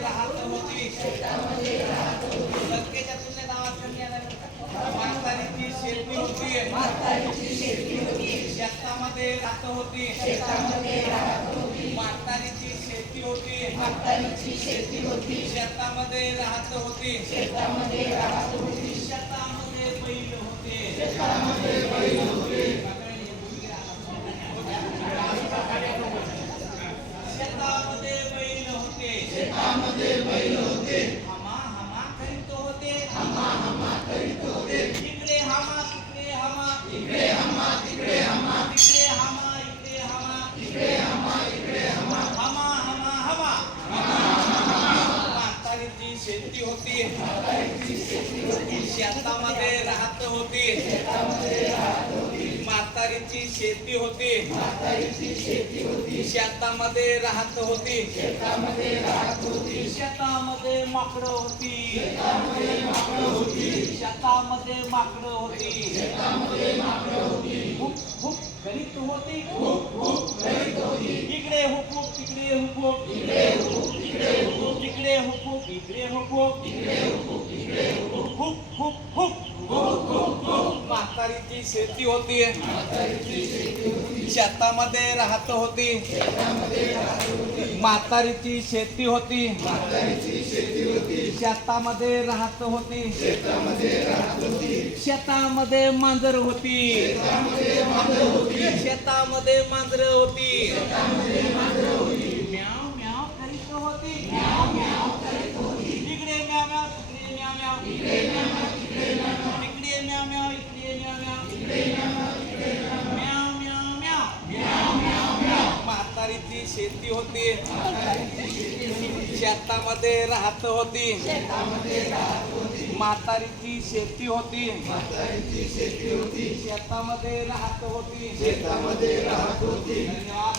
राहत होती लंकेच्या तुलनेत आवाज कमी आला म्हातारीची शेती होती शेतामध्ये राहत होती. म्हातारीची शेती होती शेतामध्ये राहत होती शेतामध्ये बैल होते शेतामध्ये बैल होते हमा हमा करीत होते इकडे हमा तिकडे इकडे हमा. हमा हमा. हमा म्हातारीची शेती होती. शेतामध्ये राहत होती. म्हातारीची शेती होती. शेतामध्ये राहत होती. शेतामध्ये माकडं होती. शेतामध्ये माकडं होती. गणित होती. इकडे हुकूक तिकडे हुकूक इकडे हुकूक इकडे हुकूक हुक हुक हुक म्हातारीची शेती होती. शेतामध्ये राहत होती. म्हातारीची शेती होती. शेतामध्ये राहत होती. शेतामध्ये मांजर होती. शेतामध्ये मांजर होती. शेती होती. शेतामध्ये राहत होती. म्हातारीची शेती होती. शेतामध्ये राहत होती. शेतामध्ये राहत होती. धन्यवाद.